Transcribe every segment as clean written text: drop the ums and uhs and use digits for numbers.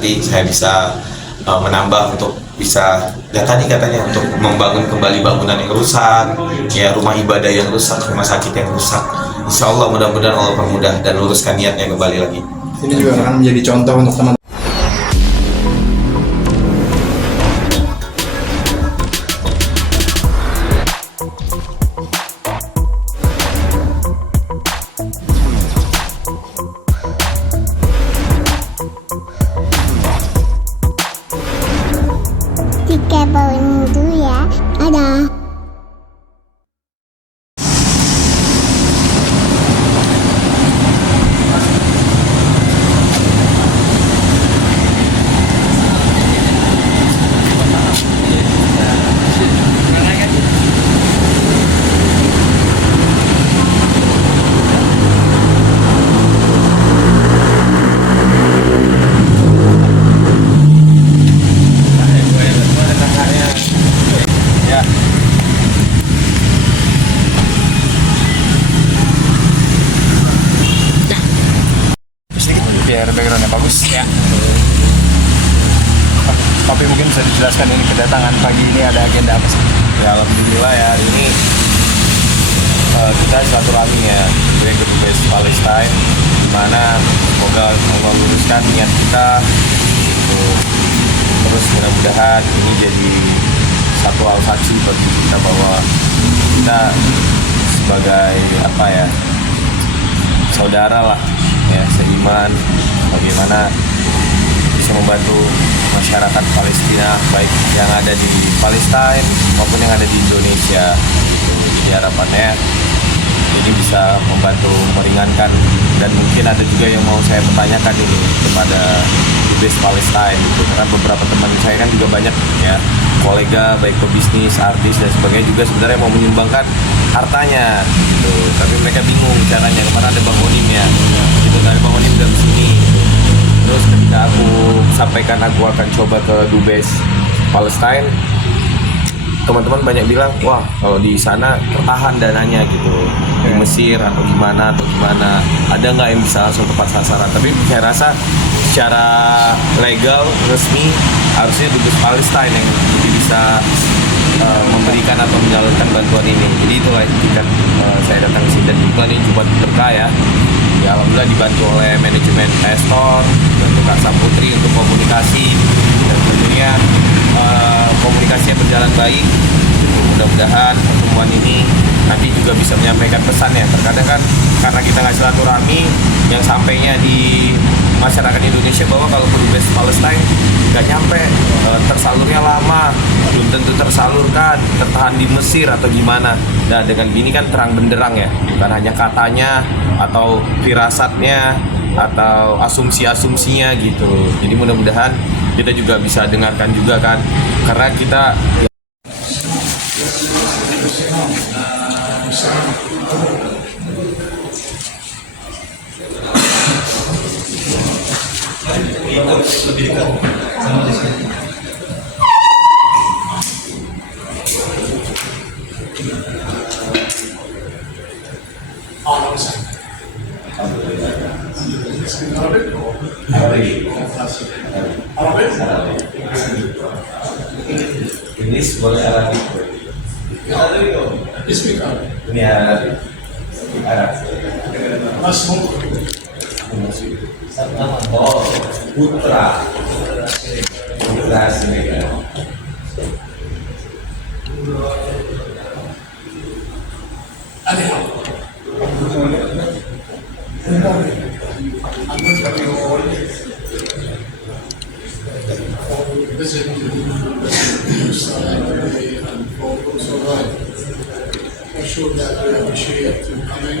nanti saya bisa menambah untuk bisa ya tadi katanya untuk membangun kembali bangunan yang rusak, ya rumah ibadah yang rusak, rumah sakit yang rusak. Insya Allah mudah-mudahan Allah permudah dan luruskan niatnya kembali lagi. Ini juga akan menjadi contoh untuk teman. Tiga bawang dulu ya. Ada. Biar backgroundnya bagus ya. Tapi mungkin bisa dijelaskan ini kedatangan pagi ini ada agenda apa sih? Ya alhamdulillah ya hari ini kita silaturahmi ya Great Best Palestine, dimana semoga Allah luruskan niat kita gitu. Terus mudah-mudahan ini jadi satu hal saksi bagi kita bahwa kita sebagai apa ya, saudara lah ya, seiman, bagaimana bisa membantu masyarakat Palestina baik yang ada di Palestina maupun yang ada di Indonesia gitu. Jadi harapannya ini bisa membantu meringankan, dan mungkin ada juga yang mau saya pertanyakan ini kepada Best Palestine gitu, karena beberapa teman saya kan juga banyak ya, kolega baik pebisnis, artis dan sebagainya juga sebenarnya mau menyumbangkan hartanya gitu, tapi mereka bingung caranya. Kemarin ada Bang Onim ya gitu, dari Bang Onim dari sini gitu. Terus ketika aku sampaikan aku akan coba ke Dubes Palestine, teman-teman banyak bilang, wah kalau di sana tertahan dananya gitu, di Mesir atau gimana, ada nggak yang bisa langsung tepat sasaran. Tapi saya rasa secara legal resmi harusnya Dubes Palestina yang lebih bisa memberikan atau menyalurkan bantuan ini. Jadi itulah ketika saya datang ke sini, dan kebetulan ini Jumat berkah ya. Ya alhamdulillah dibantu oleh manajemen Estor, bantu Kak Saputri untuk komunikasi, dan tentunya komunikasinya berjalan baik. Mudah-mudahan pertemuan ini nanti juga bisa menyampaikan pesan ya. Terkadang kan karena kita nggak silaturahmi, yang sampainya di masyarakat Indonesia bahwa kalau Dubes Palestina nggak nyampe, tersalurnya lama, belum tentu tersalurkan, tertahan di Mesir atau gimana. Nah dengan gini kan terang benderang ya, bukan hanya katanya atau firasatnya atau asumsi-asumsinya gitu. Jadi mudah-mudahan kita juga bisa dengarkan juga kan, karena kita lebih dekat sama di sini. Ini boleh Arabik. Ini Arabik. Arab. Oh, Putra Senegal. I'm sure that we appreciate you coming,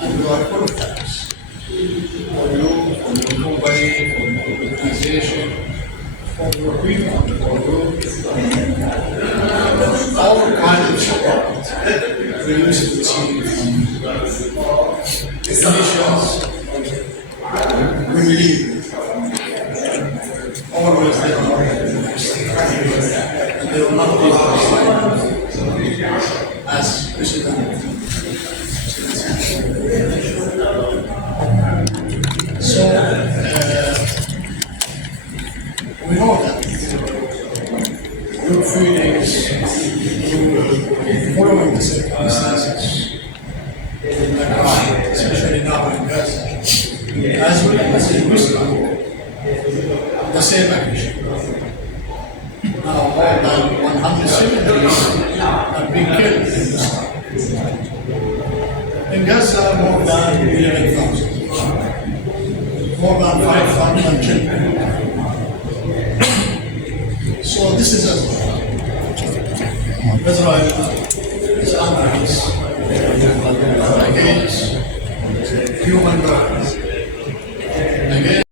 and we are full of thanks for you, for your company, for your organization, for your people, for you, all kinds of support we used to receive from nations. We believe always they are and they will not be as President. So, This is Muslim. The same action. Now more than 170 have been killed in Islam. In Gaza, more than 11,000. More than 5,000 children. So this is Israel. Israel is under his against human rights. Against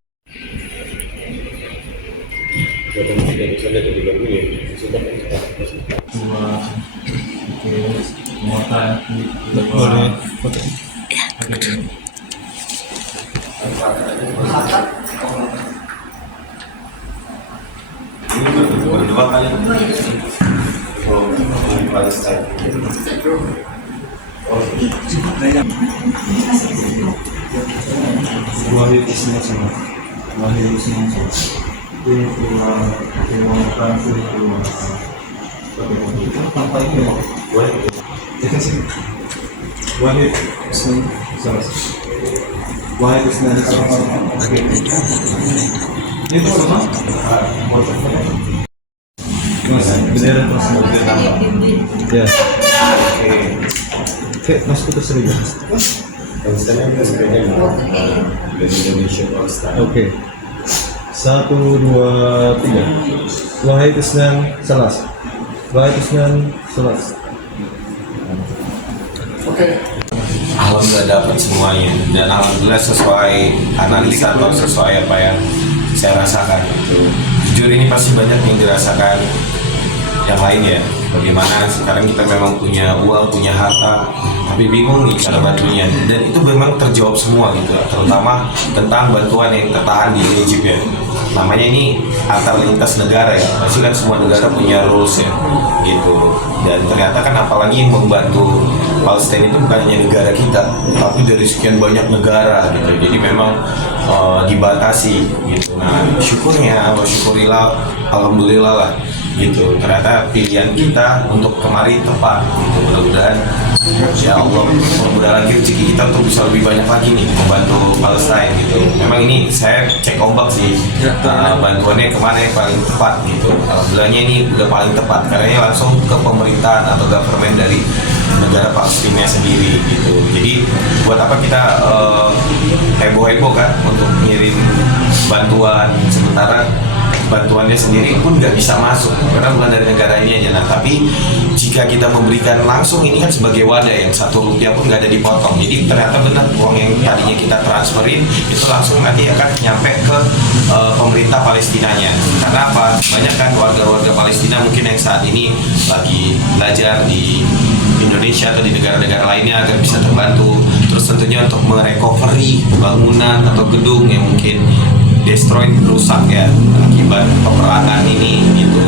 Berdua kali Palestine. Ya. Oke, Mas putus seribu. Palestine itu sebenarnya dari Indonesia Palestine. Oke. 1, 2, 3. Wahid Isnan Salas. Wahid Isnan Salas. okay. Alhamdulillah dapat semuanya dan alhamdulillah sesuai analisa atau sesuai apa yang saya rasakan itu. Jujur ini pasti banyak yang dirasakan yang lain ya. Bagaimana sekarang kita memang punya uang, punya harta, tapi bingung nih cara bantunya. Dan itu memang terjawab semua gitu, terutama tentang bantuan yang tertahan di Egypt ya. Namanya ini antar lintas negara ya, pasti kan semua negara punya rules ya gitu. Dan ternyata kan apalagi yang membantu Palestina itu bukan hanya negara kita, tapi dari sekian banyak negara gitu. Jadi memang dibatasi gitu. Nah syukurnya, syukurillah, alhamdulillah lah gitu. Ternyata pilihan kita untuk kemari tepat gitu. Mudah-mudahan ya Allah mudah lagi rezeki kita untuk bisa lebih banyak lagi nih membantu Palestina gitu. Memang ini saya cek ombak sih, bantuannya kemana yang paling tepat gitu. Alhamdulillahnya ini udah paling tepat karena langsung ke pemerintahan atau government dari negara Palestina sendiri gitu. Jadi buat apa kita heboh-heboh kan untuk ngirim bantuan, sementara bantuannya sendiri pun nggak bisa masuk karena bukan dari negara ini aja. Nah tapi jika kita memberikan langsung ini kan sebagai wadah yang 1 rupiah pun nggak ada dipotong. Jadi ternyata benar uang yang tadinya kita transferin itu langsung nanti akan nyampe ke pemerintah Palestinanya. Karena apa? Banyak kan warga-warga Palestina mungkin yang saat ini lagi belajar di Indonesia atau di negara-negara lainnya agar bisa terbantu. Terus tentunya untuk merecovery bangunan atau gedung yang mungkin destroyed, rusak ya akibat peperangan ini gitu.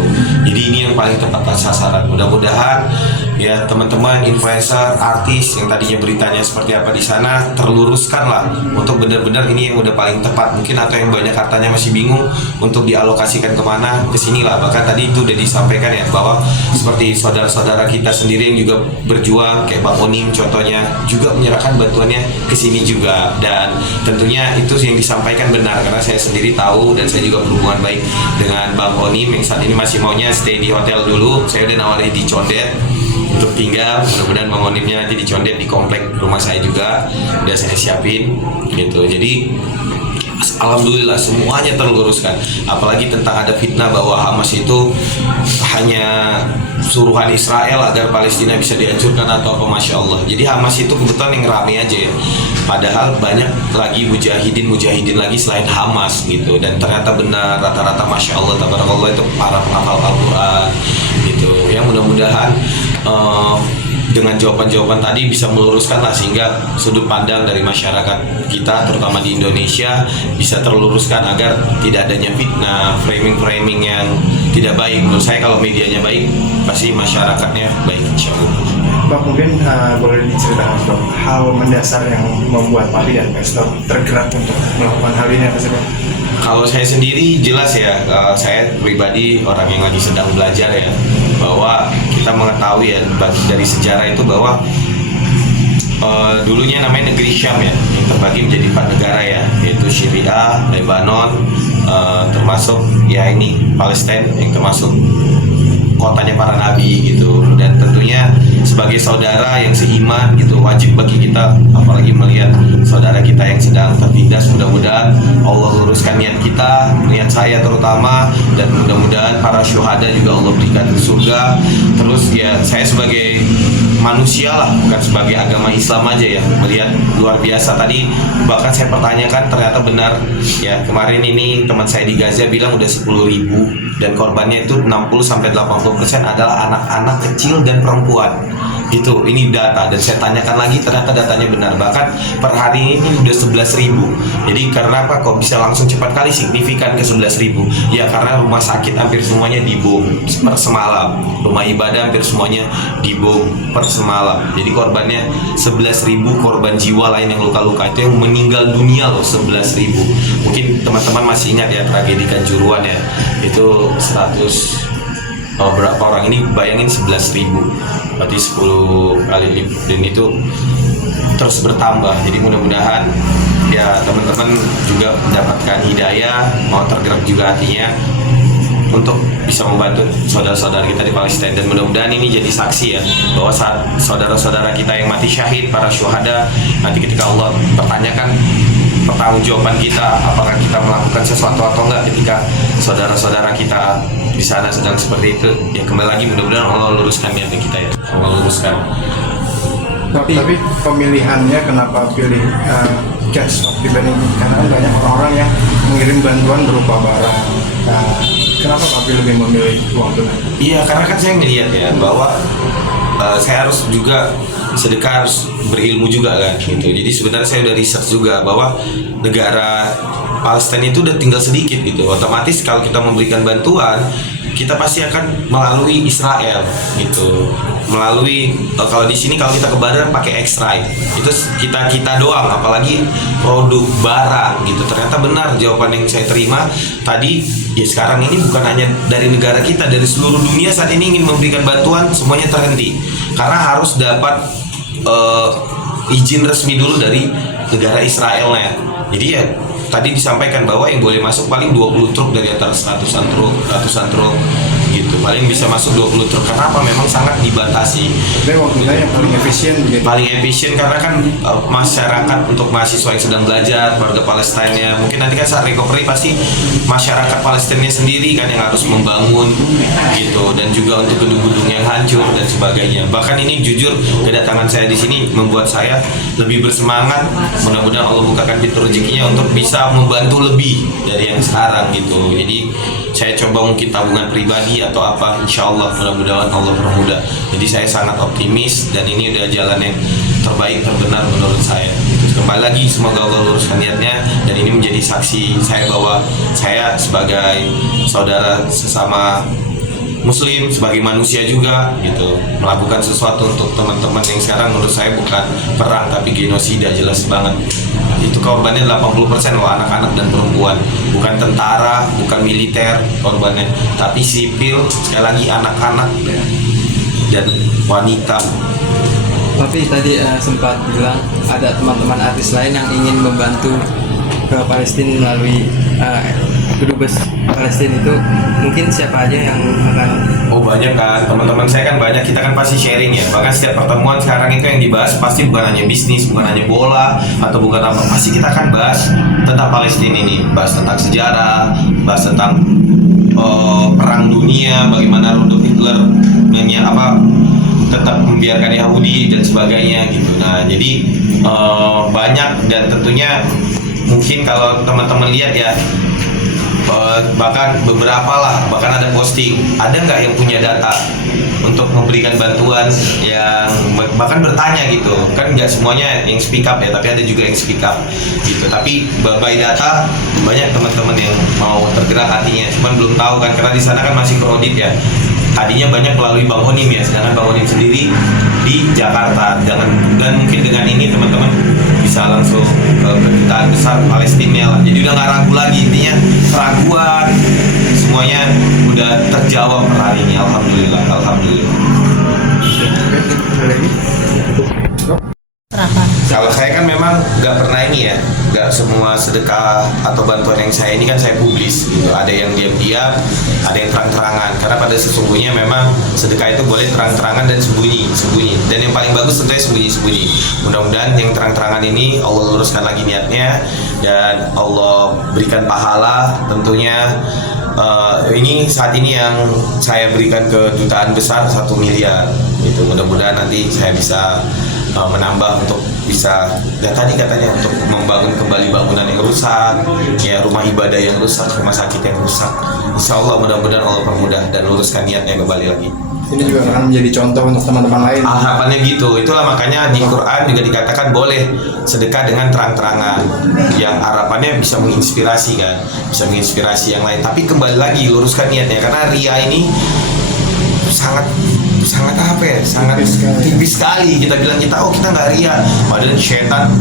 Jadi ini yang paling tepat sasaran. Mudah-mudahan ya teman-teman influencer, artis yang tadinya beritanya seperti apa di sana terluruskan lah untuk benar-benar ini yang udah paling tepat. Mungkin atau yang banyak hartanya masih bingung untuk dialokasikan kemana, kesinilah. Bahkan tadi itu udah disampaikan ya bahwa seperti saudara-saudara kita sendiri yang juga berjuang kayak Bang Onim contohnya juga menyerahkan bantuannya ke sini juga. Dan tentunya itu yang disampaikan benar karena saya sendiri tahu dan saya juga berhubungan baik dengan Bang Onim yang saat ini masih maunya stay di hotel dulu. Saya udah nawari di Condet untuk tinggal, mudah-mudahan Bang Onimnya nanti di Condet di komplek rumah saya juga udah saya siapin gitu. Jadi alhamdulillah semuanya terluruskan. Apalagi tentang ada fitnah bahwa Hamas itu hanya suruhan Israel agar Palestina bisa dihancurkan atau apa, Masya Allah. Jadi Hamas itu kebetulan yang rame aja ya. Padahal banyak lagi mujahidin lagi selain Hamas gitu. Dan ternyata benar rata-rata Masya Allah tabarakallah itu para penghafal Al-Quran gitu. Yang mudah-mudahan dengan jawaban-jawaban tadi bisa meluruskan lah sehingga sudut pandang dari masyarakat kita terutama di Indonesia bisa terluruskan agar tidak adanya fitnah, framing-framing yang tidak baik. Menurut saya kalau medianya baik pasti masyarakatnya baik insya Allah. Pak, mungkin boleh diceritakan dong hal mendasar yang membuat Papi dan investor tergerak untuk melakukan hal ini apa sih Pak? Kalau saya sendiri jelas ya, saya pribadi orang yang lagi sedang belajar ya, bahwa kita mengetahui ya dari sejarah itu bahwa dulunya namanya negeri Syam ya, yang terbagi menjadi 4 negara ya, yaitu Syria, Lebanon, termasuk ya ini Palestina yang termasuk kotanya para nabi gitu. Dan tentunya sebagai saudara yang seiman gitu, wajib bagi kita, apalagi melihat saudara kita yang sedang tertindas, mudah-mudahan Allah luruskan niat kita, niat saya terutama, dan mudah-mudahan para syuhada juga Allah berikan surga. Terus ya saya sebagai manusia lah, bukan sebagai agama Islam aja ya, melihat luar biasa tadi. Bahkan saya pertanyakan, ternyata benar ya, kemarin ini teman saya di Gaza bilang udah 10.000, dan korbannya itu 60-80% adalah anak-anak kecil dan perempuan. Itu ini data, dan saya tanyakan lagi, ternyata datanya benar. Bahkan per hari ini udah 11.000. Jadi karena apa kok bisa langsung cepat kali signifikan ke 11.000? Ya karena rumah sakit hampir semuanya dibom per semalam, rumah ibadah hampir semuanya dibom per semalam. Jadi korbannya 11.000 korban jiwa lain yang luka-luka, itu yang meninggal dunia loh 11.000. Mungkin teman-teman masih ingat ya tragedi Kanjuruhan ya, itu 100 berapa orang, ini bayangin 11.000, berarti 10 kali lipat, dan itu terus bertambah. Jadi mudah-mudahan ya teman-teman juga mendapatkan hidayah, mau tergerak juga hatinya untuk bisa membantu saudara-saudara kita di Palestina. Dan mudah-mudahan ini jadi saksi ya, bahwa saat saudara-saudara kita yang mati syahid, para syuhada, nanti ketika Allah pertanyakan pertanggungjawaban kita, apakah kita melakukan sesuatu atau enggak ketika saudara-saudara kita di sana sedang seperti itu, ya kembali lagi mudah-mudahan Allah luruskan niatnya kita ya, Allah luruskan. Tapi pemilihannya kenapa pilih cash dibanding, karena kan banyak orang-orang yang mengirim bantuan berupa barang. Kenapa Papi lebih memilih uang tunai? Iya, karena kan saya ngelihat ya bahwa saya harus juga sedekah, harus berilmu juga kan gitu. Jadi sebenarnya saya udah riset juga bahwa negara Palestina itu udah tinggal sedikit gitu. Otomatis kalau kita memberikan bantuan, kita pasti akan melalui Israel gitu. Melalui kalau di sini kalau kita ke barat pakai X-ray. Itu kita doang, apalagi produk barang gitu. Ternyata benar jawaban yang saya terima tadi. Ya sekarang ini bukan hanya dari negara kita, dari seluruh dunia saat ini ingin memberikan bantuan, semuanya terhenti karena harus dapat izin resmi dulu dari negara Israelnya. Jadi ya tadi disampaikan bahwa yang boleh masuk paling 20 truk dari antara ratusan truk gitu, paling bisa masuk 20 truk. Karena apa? Memang sangat dibatasi. Tapi uang tunai yang paling efisien gitu. Paling efisien karena kan masyarakat, untuk mahasiswa yang sedang belajar, warga Palestina, mungkin nanti kan saat recovery pasti masyarakat Palestina sendiri kan yang harus membangun gitu, dan juga untuk gedung-gedung yang hancur dan sebagainya. Bahkan ini jujur kedatangan saya di sini membuat saya lebih bersemangat. Mudah-mudahan Allah bukakan pintu rezekinya untuk bisa membantu lebih dari yang sekarang gitu. Jadi saya coba mungkin tabungan pribadi atau apa, insya Allah mudah-mudahan Allah permudah. Jadi saya sangat optimis, dan ini udah jalan yang terbaik, terbenar menurut saya. Kembali lagi, semoga Allah luruskan niatnya, dan ini menjadi saksi saya bahwa saya sebagai saudara sesama Muslim, sebagai manusia juga gitu, melakukan sesuatu untuk teman-teman yang sekarang menurut saya bukan perang tapi genosida, jelas banget. Itu korbannya 80% loh anak-anak dan perempuan, bukan tentara, bukan militer korbannya, tapi sipil, sekali lagi anak-anak dan wanita. Tapi tadi sempat bilang ada teman-teman artis lain yang ingin membantu ke Palestina melalui kedubes Palestina itu, mungkin siapa aja yang akan? Oh banyak kan, teman-teman saya kan banyak, kita kan pasti sharing ya. Bahkan setiap pertemuan sekarang itu yang dibahas pasti bukan hanya bisnis, bukan hanya bola atau bukan apa, pasti kita akan bahas tentang Palestina ini, bahas tentang sejarah, bahas tentang perang dunia, bagaimana Rudolf Hitler tetap membiarkan Yahudi dan sebagainya gitu. Nah jadi banyak, dan tentunya mungkin kalau teman-teman lihat ya, bahkan bahkan ada posting, ada nggak yang punya data untuk memberikan bantuan, yang bahkan bertanya gitu kan, nggak semuanya yang speak up ya, tapi ada juga yang speak up gitu. Tapi by data banyak teman-teman yang mau tergerak hatinya, cuman belum tahu kan, karena di sana kan masih kredit ya. Tadinya banyak melalui Bang Onim ya, sedangkan Bang Onim sendiri di Jakarta. Dan mungkin dengan ini teman-teman bisa langsung ke kedutaan besar Palestina lah. Jadi udah nggak ragu lagi, intinya keraguan semuanya udah terjawab per hari ini. Alhamdulillah. Oke, ada lagi? Berapa Kalau saya kan memang nggak pernah ini ya, nggak semua sedekah atau bantuan yang saya ini kan saya publis gitu. Ada yang diam-diam, ada yang terang-terangan. Karena pada sesungguhnya memang sedekah itu boleh terang-terangan dan sembunyi. Dan yang paling bagus tentunya sembunyi-sembunyi. Mudah-mudahan yang terang-terangan ini Allah luruskan lagi niatnya dan Allah berikan pahala tentunya. Ini saat ini yang saya berikan ke dutaan besar 1 miliar gitu. Mudah-mudahan nanti saya bisa menambah untuk bisa ya tadi katanya untuk membangun kembali bangunan yang rusak, ya rumah ibadah yang rusak, rumah sakit yang rusak. Insya Allah mudah-mudahan Allah permudah dan luruskan niatnya kembali lagi. Ini juga akan menjadi contoh untuk teman-teman lain. Harapannya gitu. Itulah makanya di Quran juga dikatakan boleh sedekah dengan terang-terangan. Yang harapannya bisa menginspirasi kan, bisa menginspirasi yang lain. Tapi kembali lagi luruskan niatnya karena ria ini sangat apa ya, sangat tipis sekali. Kita bilang kita nggak ria, padahal syaitan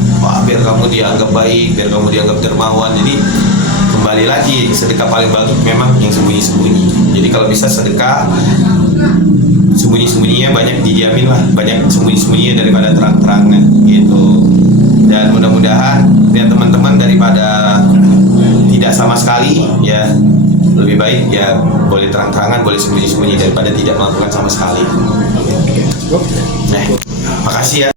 biar kamu dianggap baik, biar kamu dianggap dermawan. Jadi kembali lagi sedekah paling bagus memang yang sembunyi-sembunyi. Jadi kalau bisa sedekah sembunyi-sembunyinya banyak didiamin lah, banyak sembunyi-sembunyinya daripada terang-terangnya gitu. Dan mudah-mudahan ya teman-teman daripada tidak sama sekali ya, lebih baik ya boleh terang-terangan, boleh sembunyi-sembunyi daripada tidak melakukan sama sekali. Makasih ya.